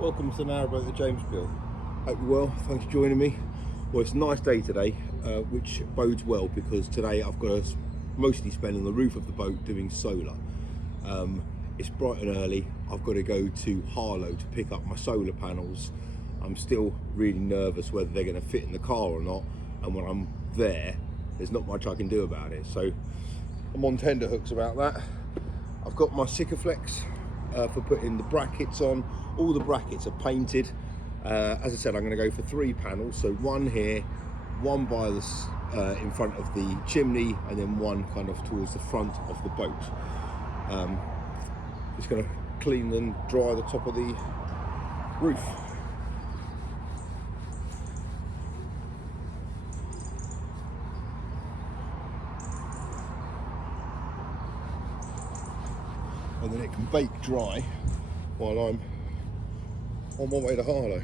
Welcome to Narrowboat the James Bill. Hope you're well, thanks for joining me. Well, it's a nice day today, which bodes well because today I've got to mostly spend on the roof of the boat doing solar. It's bright and early. I've got to go to Harlow to pick up my solar panels. I'm still really nervous whether they're going to fit in the car or not, and when I'm there's not much I can do about it. So I'm on tenterhooks about that. I've got my Sikaflex for putting the brackets on. All the brackets are painted. As I said, I'm going to go for 3 panels. So one here, one by the in front of the chimney, and then one kind of towards the front of the boat. Just going to clean and dry the top of the roof. And then it can bake dry while I'm on my way to Harlow.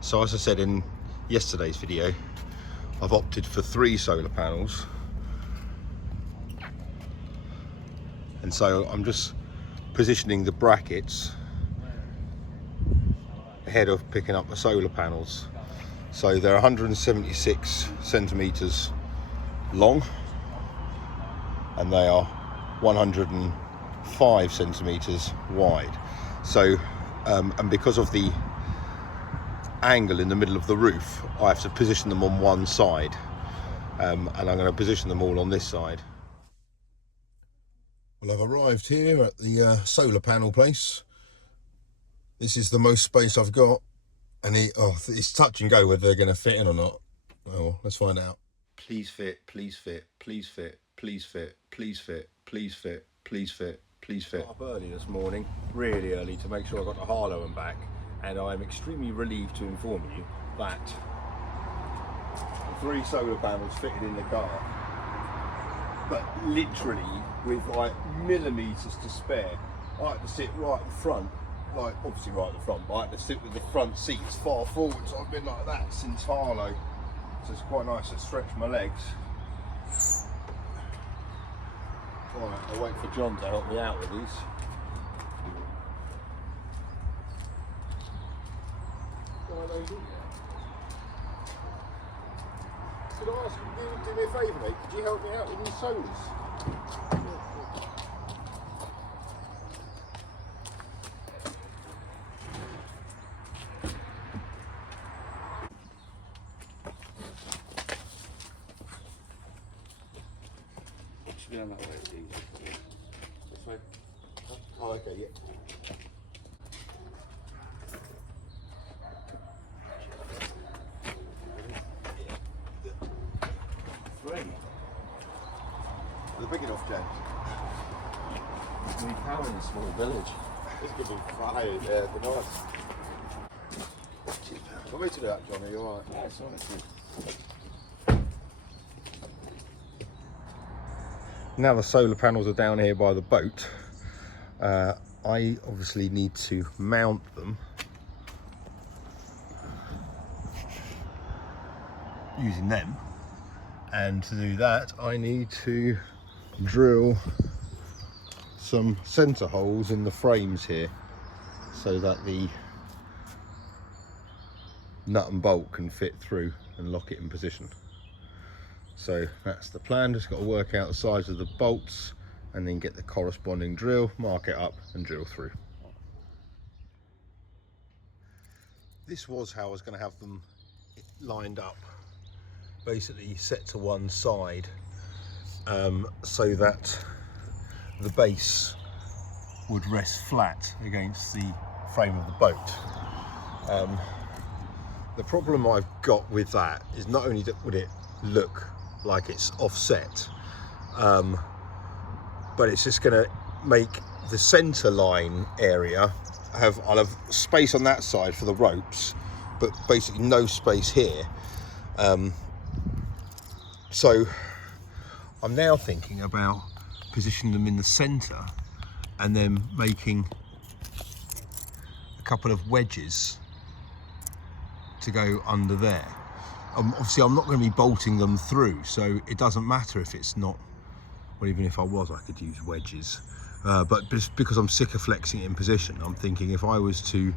So as I said in yesterday's video, I've opted for 3 solar panels. And so I'm just positioning the brackets ahead of picking up the solar panels. So they're 176 centimeters long and they are 105 centimeters wide. So and because of the angle in the middle of the roof, I have to position them on one side, and I'm going to position them all on this side. Well, I've arrived here at the solar panel place. This is the most space I've got, and it's touch and go whether they're going to fit in or not. Oh, let's find out. Please fit, please fit, please fit, please fit, please fit, please fit, please fit, please fit. Up early this morning, really early, to make sure I got to Harlow and back, and I'm extremely relieved to inform you that the 3 solar panels fitted in the car, but literally with like millimeters to spare. I had to sit right at the front, like obviously right at the front, but I had to sit with the front seats far forward, so I've been like that since Harlow. So it's quite nice to stretch my legs. Right, I'll wait for John to help me out with these. Could I ask you to do me a favour, mate? Could you help me out with these solars? Should be on that way, it's easy. This way. Oh, okay, yeah. They're big enough, James. We power in a small village. This could be fine, yeah, they're nice. Want me to do that, John? Are you alright? Yeah, it's alright. Now the solar panels are down here by the boat, I obviously need to mount them using them, and to do that I need to drill some centre holes in the frames here so that the nut and bolt can fit through and lock it in position. So that's the plan. Just got to work out the size of the bolts and then get the corresponding drill, mark it up and drill through. This was how I was going to have them lined up, basically set to one side, so that the base would rest flat against the frame of the boat. The problem I've got with that is not only would it look like it's offset, but it's just going to make the center line area I'll have space on that side for the ropes, but basically no space here. So I'm now thinking about positioning them in the center and then making couple of wedges to go under there. Obviously I'm not going to be bolting them through, so it doesn't matter if it's not, well, even if I was, I could use wedges. But just because I'm Sikaflexing it in position, I'm thinking if I was to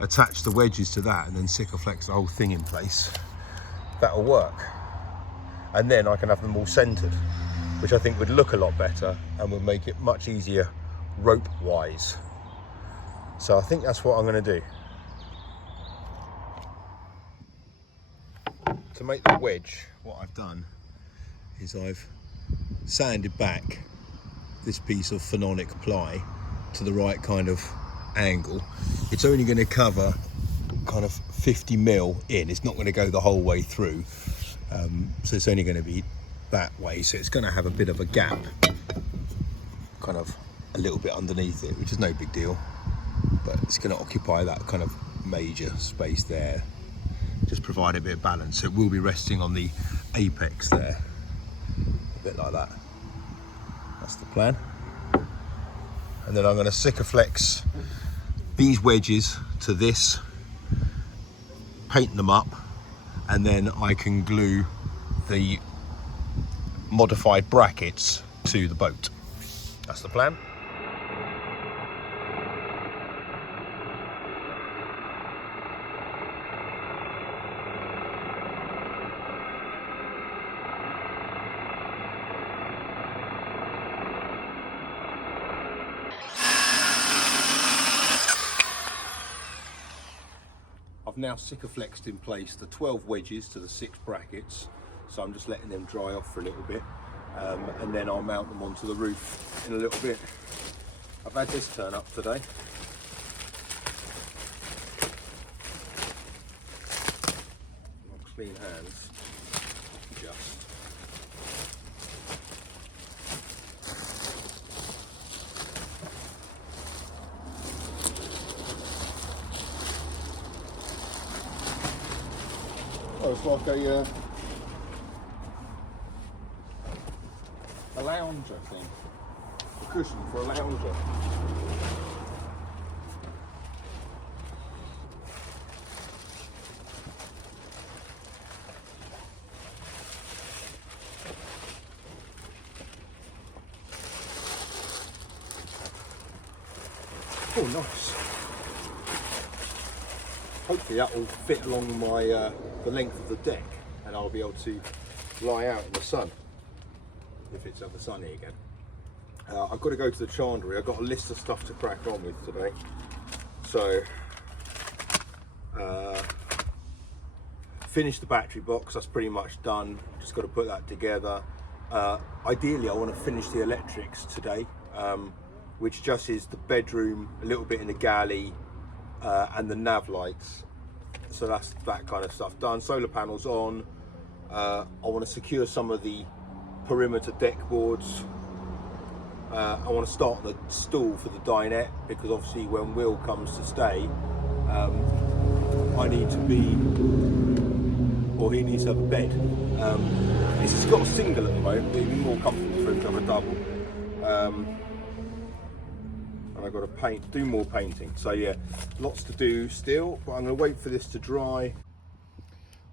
attach the wedges to that and then Sikaflex the whole thing in place, that'll work. And then I can have them all centered, which I think would look a lot better and would make it much easier rope wise. So I think that's what I'm going to do. To make the wedge, what I've done is I've sanded back this piece of phenolic ply to the right kind of angle. It's only going to cover kind of 50 mil in, it's not going to go the whole way through, so it's only going to be that way, so it's going to have a bit of a gap kind of a little bit underneath it, which is no big deal, but it's going to occupy that kind of major space there, just provide a bit of balance. So it will be resting on the apex there, a bit like that. That's the plan. And then I'm going to Sikaflex these wedges to this, paint them up, and then I can glue the modified brackets to the boat. That's the plan. I've now Sikaflexed in place the 12 wedges to the 6 brackets, so I'm just letting them dry off for a little bit, and then I'll mount them onto the roof in a little bit. I've had this turn up today. On clean hands, just. Oh, it's like a lounger thing, a cushion for a lounger. Oh, nice. Hopefully that will fit along my the length of the deck, and I'll be able to lie out in the sun if it's ever sunny again. I've got to go to the chandlery. I've got a list of stuff to crack on with today. So finish the battery box, that's pretty much done. Just got to put that together. Ideally I want to finish the electrics today, which just is the bedroom, a little bit in the galley, and the nav lights. So that's that kind of stuff done. Solar panels on. I want to secure some of the perimeter deck boards. I want to start the stool for the dinette, because obviously when Will comes to stay, I need to be, or he needs to have a bed. This has got a single at the moment, but it'd be more comfortable for him to have a double. And I've got to do more painting. So yeah, lots to do still, but I'm going to wait for this to dry.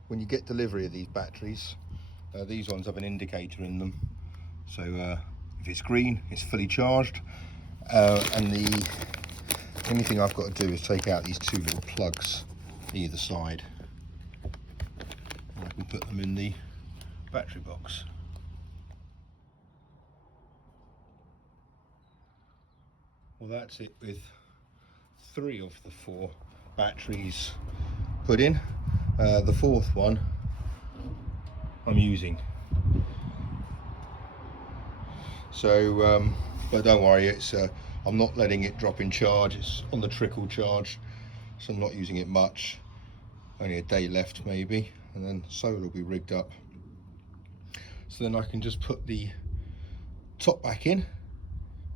When you get delivery of these batteries, these ones have an indicator in them. So if it's green, it's fully charged. And the only thing I've got to do is take out these 2 little plugs either side. And I can put them in the battery box. Well, that's it with 3 of the 4 batteries put in. The 4th one I'm using. So, but don't worry, it's I'm not letting it drop in charge. It's on the trickle charge, so I'm not using it much. Only a day left maybe, and then solar will be rigged up. So then I can just put the top back in,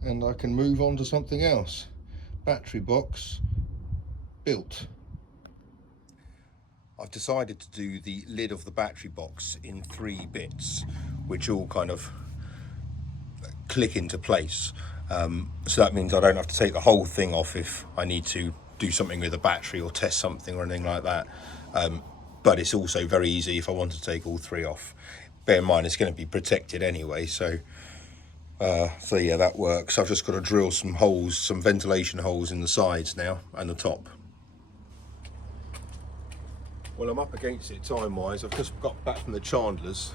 and I can move on to something else. Battery box built. I've decided to do the lid of the battery box in 3 bits, which all kind of click into place. So that means I don't have to take the whole thing off if I need to do something with a battery or test something or anything like that. But it's also very easy if I want to take all three off. Bear in mind it's going to be protected anyway, so yeah, that works. I've just got to drill some holes, some ventilation holes in the sides now and the top. Well, I'm up against it time-wise. I've just got back from the chandlers.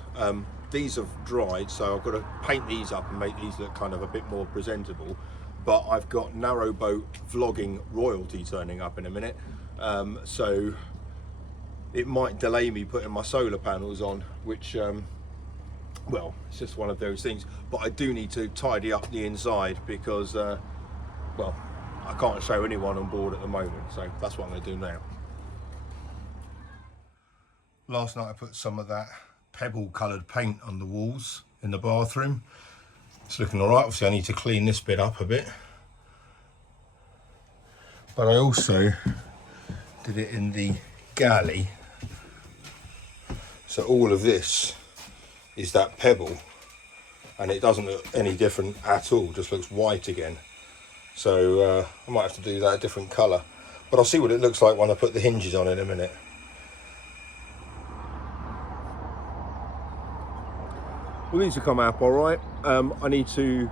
These have dried, so I've got to paint these up and make these look kind of a bit more presentable. But I've got Narrowboat vlogging royalty turning up in a minute, so it might delay me putting my solar panels on, which well, it's just one of those things. But I do need to tidy up the inside because well, I can't show anyone on board at the moment, so that's what I'm going to do now. Last night I put some of that pebble coloured paint on the walls in the bathroom. It's looking alright. Obviously I need to clean this bit up a bit, but I also did it in the galley, so all of this is that pebble and it doesn't look any different at all, just looks white again. So I might have to do that a different colour, but I'll see what it looks like when I put the hinges on in a minute. Well, these have come out all right. I need to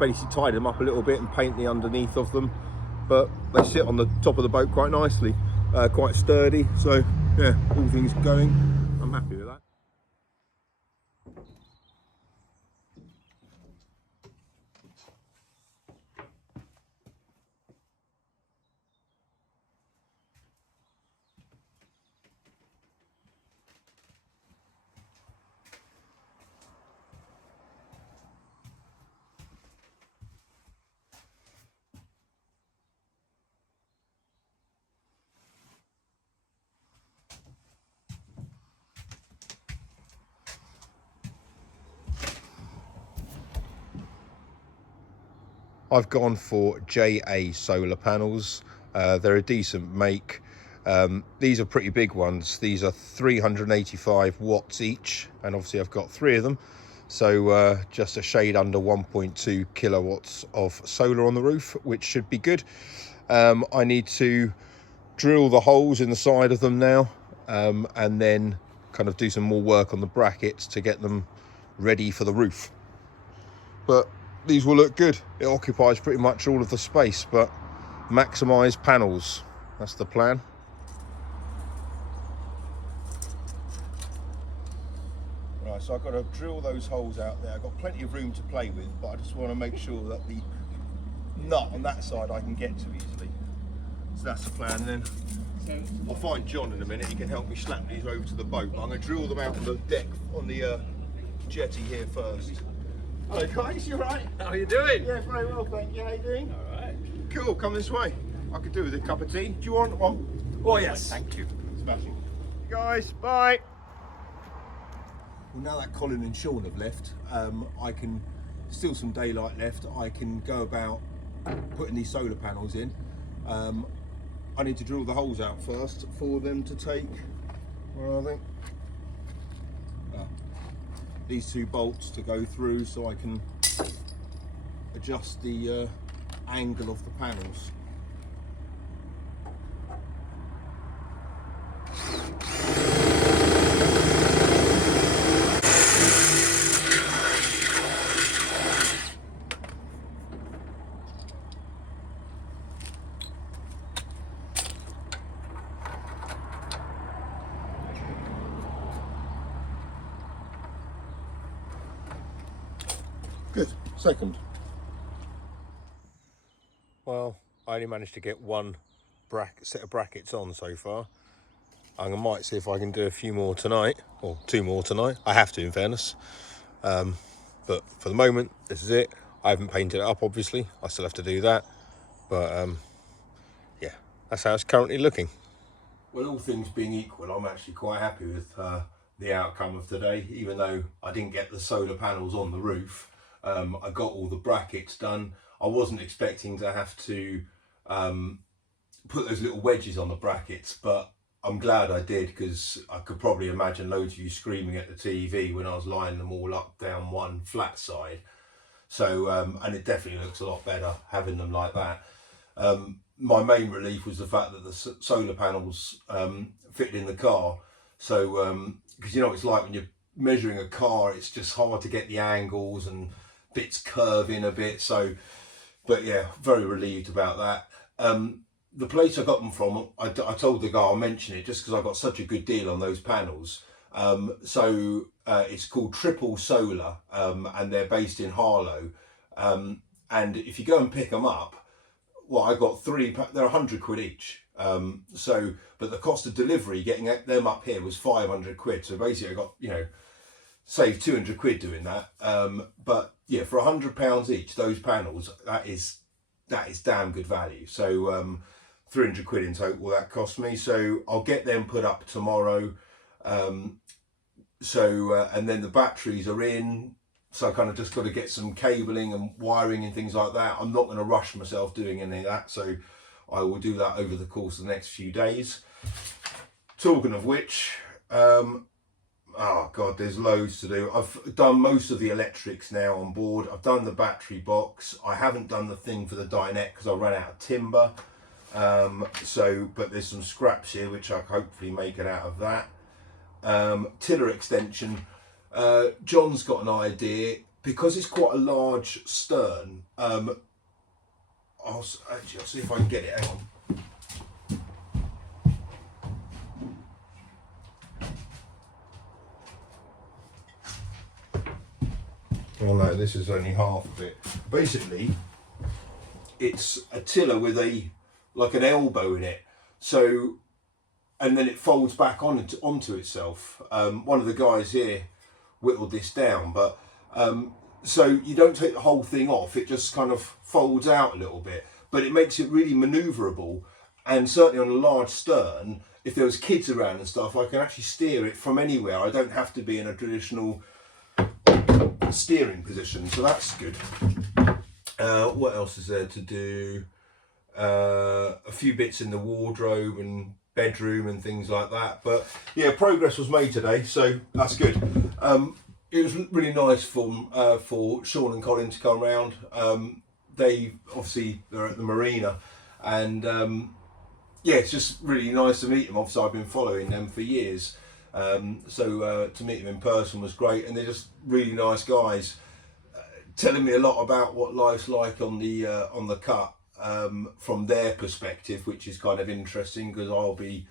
basically tidy them up a little bit and paint the underneath of them, but they sit on the top of the boat quite nicely, quite sturdy. So yeah, all things going, I'm happy with that. I've gone for JA solar panels. They're a decent make. These are pretty big ones. These are 385 watts each, and obviously I've got 3 of them. So just a shade under 1.2 kilowatts of solar on the roof, which should be good. I need to drill the holes in the side of them now, and then kind of do some more work on the brackets to get them ready for the roof. But these will look good. It occupies pretty much all of the space, but maximise panels, that's the plan. Right, so I've got to drill those holes out there. I've got plenty of room to play with, but I just want to make sure that the nut on that side I can get to easily. So that's the plan. And then I'll find John in a minute. He can help me slap these over to the boat, but I'm going to drill them out on the deck, on the jetty here first. Hello guys, you alright? How are you doing? Yeah, very well, thank you. How you doing? Alright. Cool, come this way. I could do with a cup of tea. Do you want one? Oh yes. Thank you. Smashing. Guys, bye. Well, now that Colin and Sean have left, I can, still some daylight left, I can go about putting these solar panels in. I need to drill the holes out first for them to take, where are they? These 2 bolts to go through so I can adjust the angle of the panels. Good. Second. Well, I only managed to get one set of brackets on so far. I might see if I can do a few more tonight, or 2 more tonight. I have to, in fairness. But for the moment, this is it. I haven't painted it up, obviously. I still have to do that. But yeah, that's how it's currently looking. Well, all things being equal, I'm actually quite happy with the outcome of today, even though I didn't get the solar panels on the roof. I got all the brackets done. I wasn't expecting to have to put those little wedges on the brackets, but I'm glad I did, because I could probably imagine loads of you screaming at the TV when I was lining them all up down one flat side. So and it definitely looks a lot better having them like that. My main relief was the fact that the solar panels fitted in the car. So because you know what it's like when you're measuring a car, it's just hard to get the angles and bits curve in a bit. So, but yeah, very relieved about that. The place I got them from, I told the guy I'll mention it just because I got such a good deal on those panels. It's called Triple Solar, and they're based in Harlow. And if you go and pick them up, well, I got three. They're £100 each. But the cost of delivery getting them up here was £500. So basically, I got saved £200 doing that. But yeah, for £100 each, those panels, that is damn good value. So £300 in total that cost me. So I'll get them put up tomorrow. And then the batteries are in. So I kind of just got to get some cabling and wiring and things like that. I'm not going to rush myself doing any of that. So I will do that over the course of the next few days. Talking of which, oh God, there's loads to do. I've done most of the electrics now on board. I've done the battery box. I haven't done the thing for the dinette because I ran out of timber. But there's some scraps here, which I hopefully make it out of that. Tiller extension. John's got an idea because it's quite a large stern. I'll see if I can get it. Hang on. Oh no, this is only half of it. Basically, it's a tiller with like an elbow in it. So, and then it folds back onto itself. One of the guys here whittled this down, but so you don't take the whole thing off. It just kind of folds out a little bit, but it makes it really manoeuvrable. And certainly on a large stern, if there was kids around and stuff, I can actually steer it from anywhere. I don't have to be in a traditional steering position, so that's good. What else is there to do? A few bits in the wardrobe and bedroom and things like that, but yeah, progress was made today, so that's good. It was really nice for Sean and Colin to come around. They're at the marina, and yeah, it's just really nice to meet them. Obviously I've been following them for years, so to meet them in person was great, and they're just really nice guys, telling me a lot about what life's like on the cut. From their perspective, which is kind of interesting because I'll be,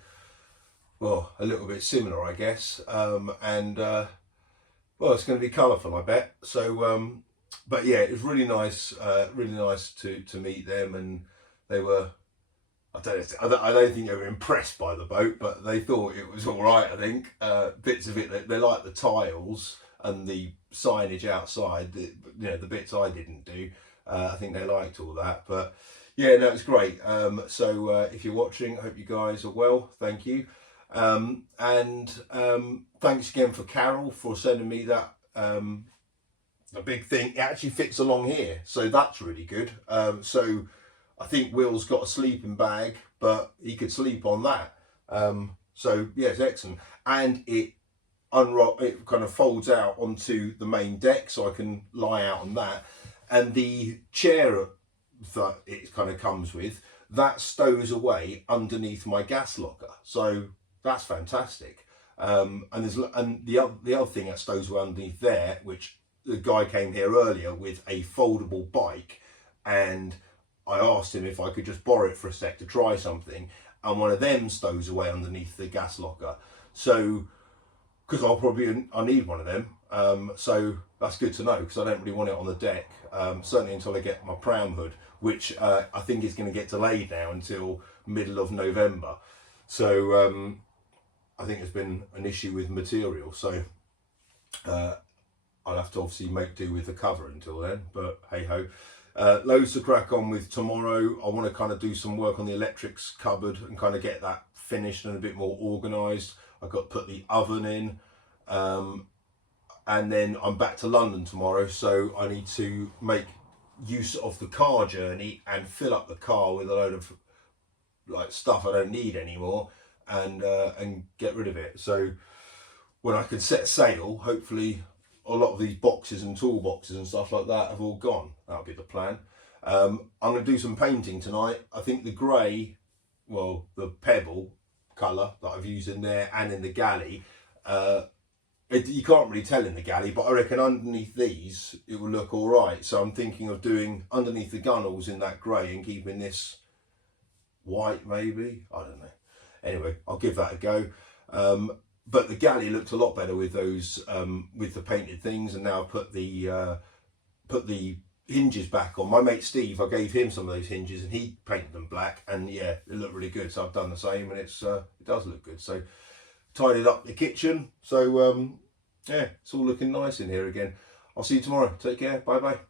well, a little bit similar, I guess, well, it's going to be colourful, I bet. So, but yeah, it was really nice to meet them, and they were, I don't think they were impressed by the boat, but they thought it was all right. I think bits of it, they like the tiles and the signage outside, the bits I didn't do. I think they liked all that, but yeah, no, it's great. If you're watching, I hope you guys are well. Thank you. Thanks again for Carol for sending me that a big thing. It actually fits along here, so that's really good. So I think Will's got a sleeping bag, but he could sleep on that. So yeah, it's excellent, and it kind of folds out onto the main deck, so I can lie out on that. And the chair that it kind of comes with, that stows away underneath my gas locker, so that's fantastic. And the other thing that stows away underneath there, which the guy came here earlier with a foldable bike, and I asked him if I could just borrow it for a sec to try something, and one of them stows away underneath the gas locker. So, because I need one of them, so that's good to know, because I don't really want it on the deck, certainly until I get my pram hood, which I think is going to get delayed now until middle of November. So I think there's been an issue with material, so I'll have to obviously make do with the cover until then, but hey ho. Loads to crack on with tomorrow. I want to kind of do some work on the electrics cupboard and kind of get that finished and a bit more organised. I've got to put the oven in, and then I'm back to London tomorrow, so I need to make use of the car journey and fill up the car with a load of like stuff I don't need anymore, and get rid of it. So when I can set sail, hopefully a lot of these boxes and toolboxes and stuff like that have all gone. That'll be the plan. I'm going to do some painting tonight. I think the grey, well, the pebble colour that I've used in there and in the galley, you can't really tell in the galley, but I reckon underneath these it will look all right. So I'm thinking of doing underneath the gunnels in that grey and keeping this white, maybe. I don't know. Anyway, I'll give that a go. But the galley looked a lot better with those with the painted things, and now I've put the hinges back on. My mate Steve, I gave him some of those hinges and he painted them black, and yeah, it looked really good. So I've done the same, and it does look good. So tidied up the kitchen. So yeah, it's all looking nice in here again. I'll see you tomorrow. Take care. Bye bye.